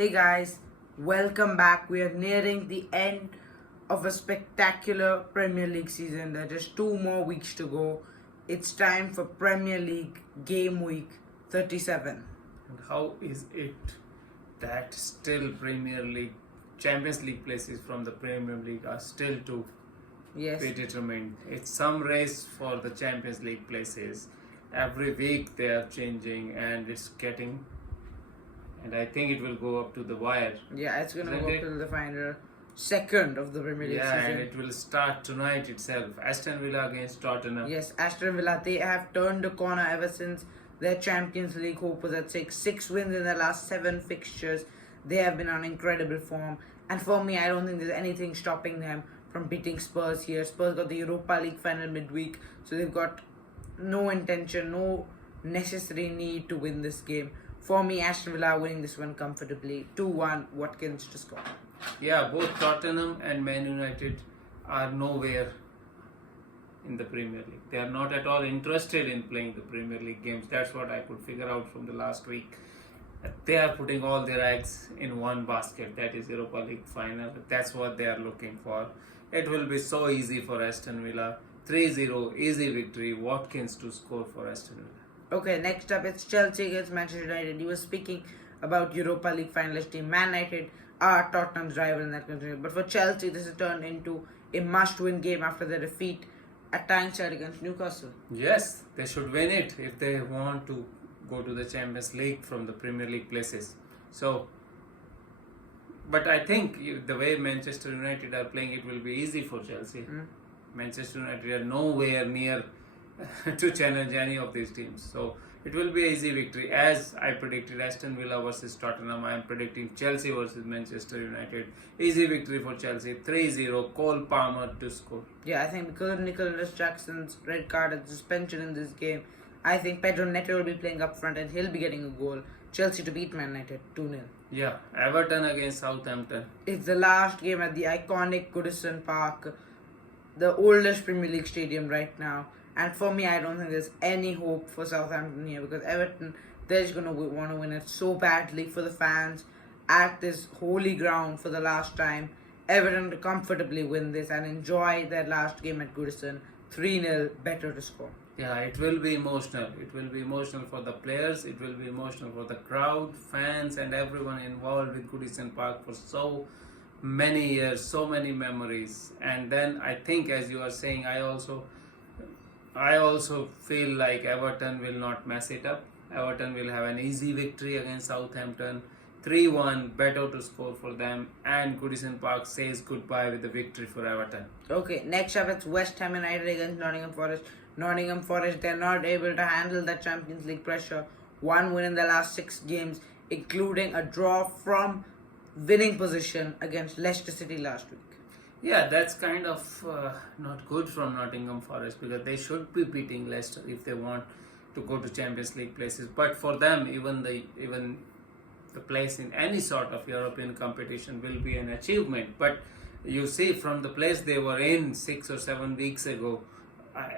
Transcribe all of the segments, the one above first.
Hey guys, welcome back. We are nearing the end of a spectacular Premier League season. There are just 2 more weeks to go. It's time for Premier League Game Week 37. And how is it that still Premier League, Champions League places from the Premier League are still to Yes. be determined? It's some race for the Champions League places. Every week they are changing and it's getting, and I think it will go up to the wire. Yeah, it's gonna Isn't go it? to the final second of the Premier League Yeah, season. and it will start tonight itself. Aston Villa against Tottenham. Yes, Aston Villa, they have turned the corner ever since their Champions League hope was at 6. 6 wins in their last 7 fixtures. They have been on incredible form. And for me, I don't think there's anything stopping them from beating Spurs here. Spurs got the Europa League final midweek, so they've got no intention, no necessary need to win this game. For me, Aston Villa are winning this one comfortably. 2-1, Watkins to score. Yeah, both Tottenham and Man United are nowhere in the Premier League. They are not at all interested in playing the Premier League games. That's what I could figure out from the last week. They are putting all their eggs in one basket, that is Europa League final. That's what they are looking for. It will be so easy for Aston Villa. 3-0, easy victory. Watkins to score for Aston Villa. Okay, next up it's Chelsea against Manchester United. You were speaking about Europa League finalist team Man United are Tottenham's rival in that country. But for Chelsea, this has turned into a must-win game after their defeat at Tyneside against Newcastle. Yes, they should win it if they want to go to the Champions League from the Premier League places. So, but I think the way Manchester United are playing, it will be easy for Chelsea. Manchester United are nowhere near to challenge any of these teams. So it will be an easy victory. As I predicted Aston Villa versus Tottenham, I am predicting Chelsea versus Manchester United. Easy victory for Chelsea. 3-0, Cole Palmer to score. Yeah, I think because of Nicholas Jackson's red card and suspension in this game, I think Pedro Neto will be playing up front and he'll be getting a goal. Chelsea to beat Man United 2-0. Yeah, Everton against Southampton. It's the last game at the iconic Goodison Park, the oldest Premier League stadium right now. And for me, I don't think there's any hope for Southampton here because Everton, they're just going to want to win it so badly for the fans at this holy ground for the last time. Everton to comfortably win this and enjoy their last game at Goodison. 3-0, better to score. Yeah, it will be emotional. It will be emotional for the players. It will be emotional for the crowd, fans, and everyone involved with Goodison Park for so many years, so many memories. And then I think, as you are saying, I also feel like Everton will not mess it up. Everton will have an easy victory against Southampton. 3-1, better to score for them. And Goodison Park says goodbye with the victory for Everton. Okay, next up it's West Ham United against Nottingham Forest. Nottingham Forest, they're not able to handle that Champions League pressure. 1 win in the last 6 games, including a draw from winning position against Leicester City last week. Yeah, that's kind of not good from Nottingham Forest because they should be beating Leicester if they want to go to Champions League places. But for them, even the place in any sort of European competition will be an achievement. But you see, from the place they were in 6 or 7 weeks ago,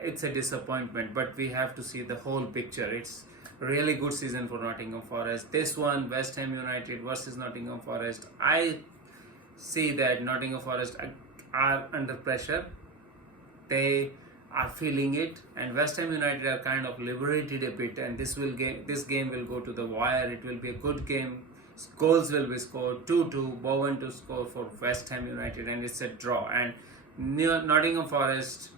it's a disappointment. But we have to see the whole picture. It's a really good season for Nottingham Forest. This one, West Ham United versus Nottingham Forest, I see that Nottingham Forest are under pressure. They are feeling it, and West Ham United are kind of liberated a bit. And this game will go to the wire. It will be a good game. Goals will be scored. 2-2. Bowen to score for West Ham United, and it's a draw. And Nottingham Forest,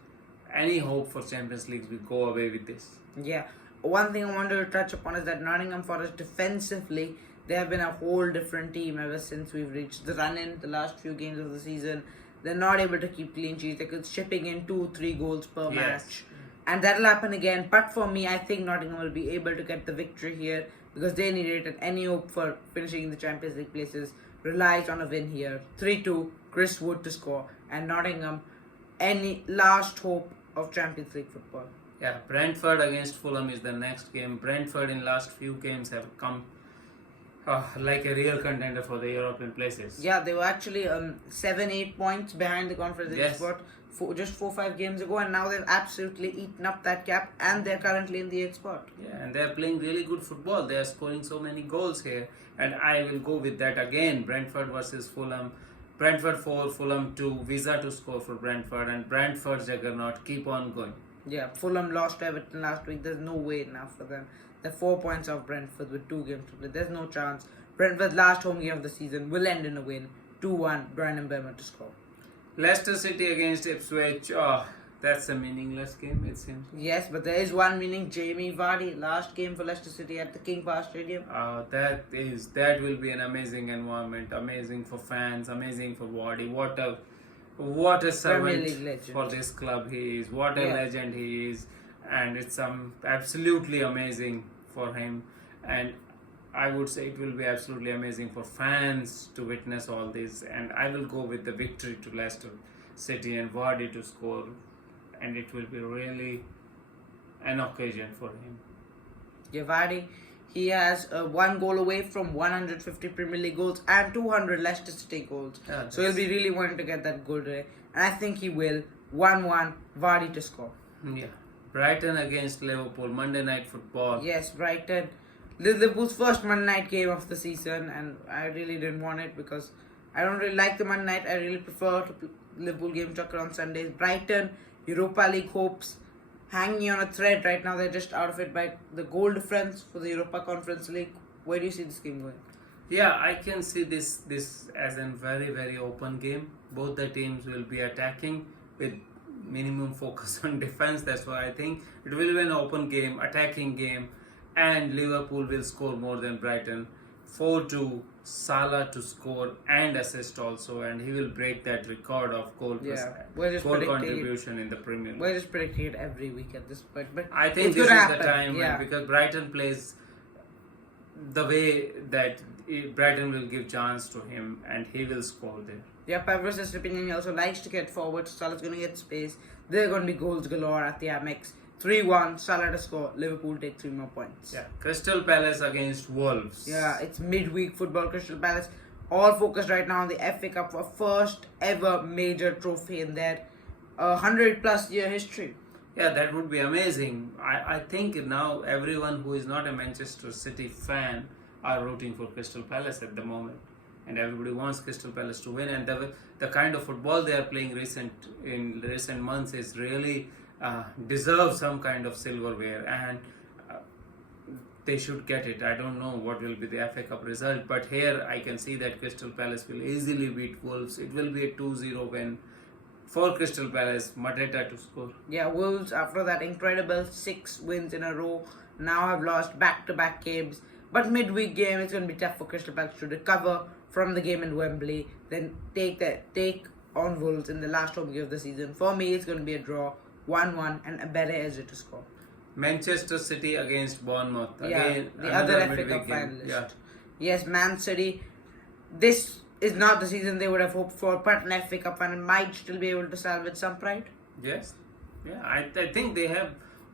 any hope for Champions League will go away with this. Yeah, one thing I wanted to touch upon is that Nottingham Forest defensively, they have been a whole different team ever since we've reached the run-in, the last few games of the season. They're not able to keep clean sheets. They're shipping in 2-3 goals per match. And that'll happen again. But for me, I think Nottingham will be able to get the victory here because they need it, and any hope for finishing in the Champions League places relies on a win here. 3-2, Chris Wood to score. And Nottingham, any last hope of Champions League football. Yeah, Brentford against Fulham is the next game. Brentford in last few games have come like a real contender for the European places. Yeah, they were actually 7-8 points behind the conference league Yes. spot just 4-5 games ago, and now they've absolutely eaten up that gap, and they're currently in the 8th spot. Yeah, and they're playing really good football. They are scoring so many goals here, and I will go with that again. Brentford versus Fulham. Brentford 4, Fulham 2. Visa to score for Brentford, and Brentford juggernaut keep on going. Yeah, Fulham lost to Everton last week. There's no way now for them. They're 4 points off Brentford with 2 games to play. There's no chance. Brentford's last home game of the season will end in a win. 2-1, Brian Mbeumo to score. Leicester City against Ipswich. Oh, that's a meaningless game, it seems. Yes, but there is one meaning. Jamie Vardy, last game for Leicester City at the King Power Stadium. That will be an amazing environment, amazing for fans, amazing for Vardy. What a Premier servant League legend. for this club he is. What a Yeah. legend he is, and it's absolutely amazing for him. And I would say it will be absolutely amazing for fans to witness all this. And I will go with the victory to Leicester City and Vardy to score, and it will be really an occasion for him. Yeah, Vardy, he has 1 goal away from 150 Premier League goals and 200 Leicester City goals. Yeah, So he'll be really wanting to get that goal today. And I think he will. 1-1, Vardy to score. Yeah. Brighton against Liverpool, Monday Night Football. Yes, Brighton. Liverpool's first Monday night game of the season, and I really didn't want it because I don't really like the Monday night. I really prefer to Liverpool games to occur on Sundays. Brighton, Europa League hopes hanging on a thread right now. They're just out of it by the goal difference for the Europa Conference League. Where do you see this game going? Yeah, I can see this as a very, very open game. Both the teams will be attacking with minimum focus on defense. That's why I think it will be an open game, attacking game, and Liverpool will score more than Brighton. 4-2, Salah to score and assist also, and he will break that record of goal contribution in the Premier League. We're just predicting it every week at this point, but I think it's this is gonna the happen. time Yeah. because Brighton plays the way that Brighton will give chance to him and he will score there. Yeah, Pavlos' opinion, he also likes to get forward. Salah's going to get space. There are going to be goals galore at the Amex. 3-1, Salah to score. Liverpool take 3 more points. Yeah, Crystal Palace against Wolves. Yeah, it's midweek football. Crystal Palace all focused right now on the FA Cup for first ever major trophy in their 100+ year history. Yeah, that would be amazing. I think now everyone who is not a Manchester City fan are rooting for Crystal Palace at the moment. And everybody wants Crystal Palace to win. And the kind of football they are playing in recent months is really deserve some kind of silverware. And they should get it. I don't know what will be the FA Cup result. But here I can see that Crystal Palace will easily beat Wolves. It will be a 2-0 win for Crystal Palace. Mateta to score. Yeah, Wolves, after that incredible 6 wins in a row, now have lost back-to-back games. But midweek game, it's going to be tough for Crystal Palace to recover from the game in Wembley, then take on Wolves in the last home game of the season. For me, it's going to be a draw, 1-1, and a better Eze to score. Manchester City against Bournemouth. Yeah, Again, the other FA midweek Cup game. finalist. Yeah. Yes, Man City. This is not the season they would have hoped for, but an FA Cup final might still be able to salvage some pride. Yes. Yeah, I think they have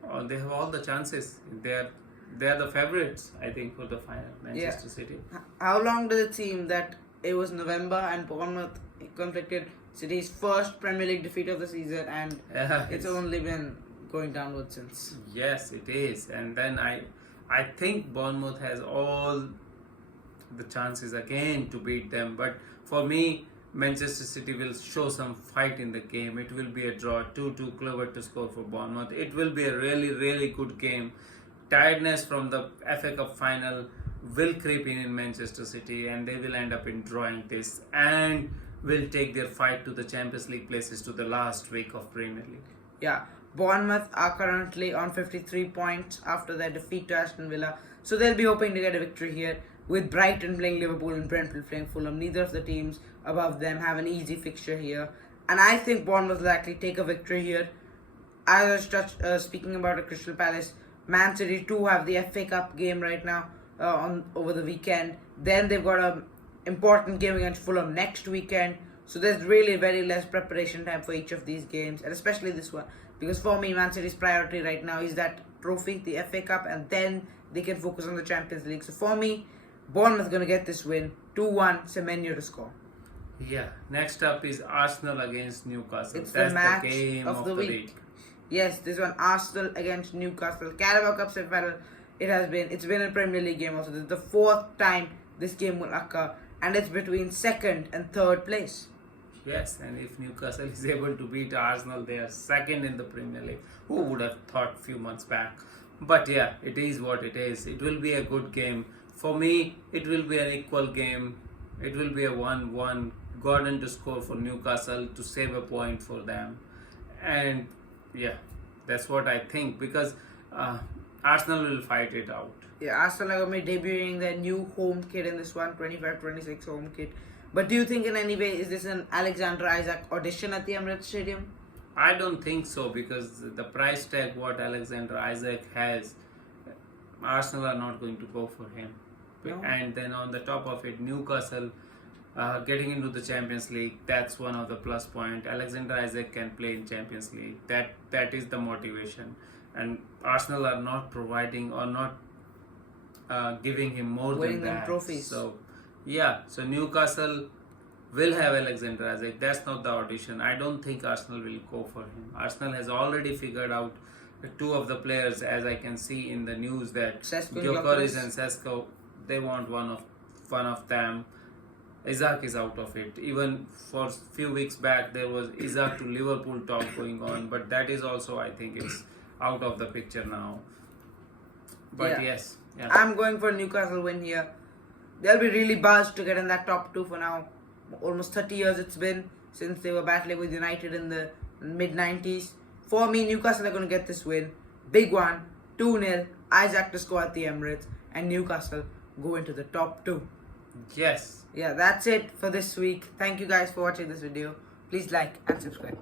all the chances. They are the favorites, I think, for the final. Manchester City. How long does it seem that it was November and Bournemouth conflicted City's first Premier League defeat of the season, and it's only been going downwards since. Yes, it is. And then I think Bournemouth has all the chances again to beat them. But for me, Manchester City will show some fight in the game. It will be a draw, 2-2, clever to score for Bournemouth. It will be a really, really good game. Tiredness from the FA Cup final will creep in Manchester City, and they will end up in drawing this and will take their fight to the Champions League places to the last week of Premier League. Yeah, Bournemouth are currently on 53 points after their defeat to Aston Villa, so they'll be hoping to get a victory here. With Brighton playing Liverpool and Brentford playing Fulham, neither of the teams above them have an easy fixture here, and I think Bournemouth will actually take a victory here. As I was speaking about a Crystal Palace, Man City too have the FA Cup game right now over the weekend. Then they've got an important game against Fulham next weekend. So there's really very less preparation time for each of these games, and especially this one. Because for me, Man City's priority right now is that trophy, the FA Cup, and then they can focus on the Champions League. So for me, Bournemouth going to get this win. 2-1, Semenyo to score. Yeah. Next up is Arsenal against Newcastle. It's That's the match game of the week. week. Yes, this one Arsenal against Newcastle. Carabao Cup semi-final. It's been a Premier League game also. This is the fourth time this game will occur, and it's between second and third place. Yes, and if Newcastle is able to beat Arsenal, they are second in the Premier League. Who would have thought few months back? But yeah, it is what it is. It will be a good game. For me, it will be an equal game. It will be a 1-1. Gordon to score for Newcastle to save a point for them. And yeah, that's what I think, because Arsenal will fight it out. Yeah, Arsenal are going to be debuting their new home kit in this one, 25-26 home kit. But do you think in any way, is this an Alexander Isak audition at the Emirates Stadium? I don't think so, because the price tag what Alexander Isak has, Arsenal are not going to go for him. No. And then on the top of it, Newcastle getting into the Champions League, that's one of the plus point. Alexander Isak can play in Champions League. That is the motivation. And Arsenal are not providing or not giving him more Winning than them that. trophies. So yeah, so Newcastle will have Alexander Isak. That's not the audition. I don't think Arsenal will go for him. Arsenal has already figured out the two of the players, as I can see in the news, that Gyökeres and Sesko, they want one of them. Isak is out of it. Even for a few weeks back, there was Isak to Liverpool talk going on, but that is also, I think, it's out of the picture now. But Yeah. yes, yeah. I'm going for a Newcastle win here. They'll be really buzzed to get in that top two for now. Almost 30 years it's been since they were battling with United in the mid-90s. For me, Newcastle are going to get this win. Big one, 2-0, Isak to score at the Emirates, and Newcastle go into the top two. Yes. Yeah, that's it for this week. Thank you guys for watching this video. Please like and subscribe.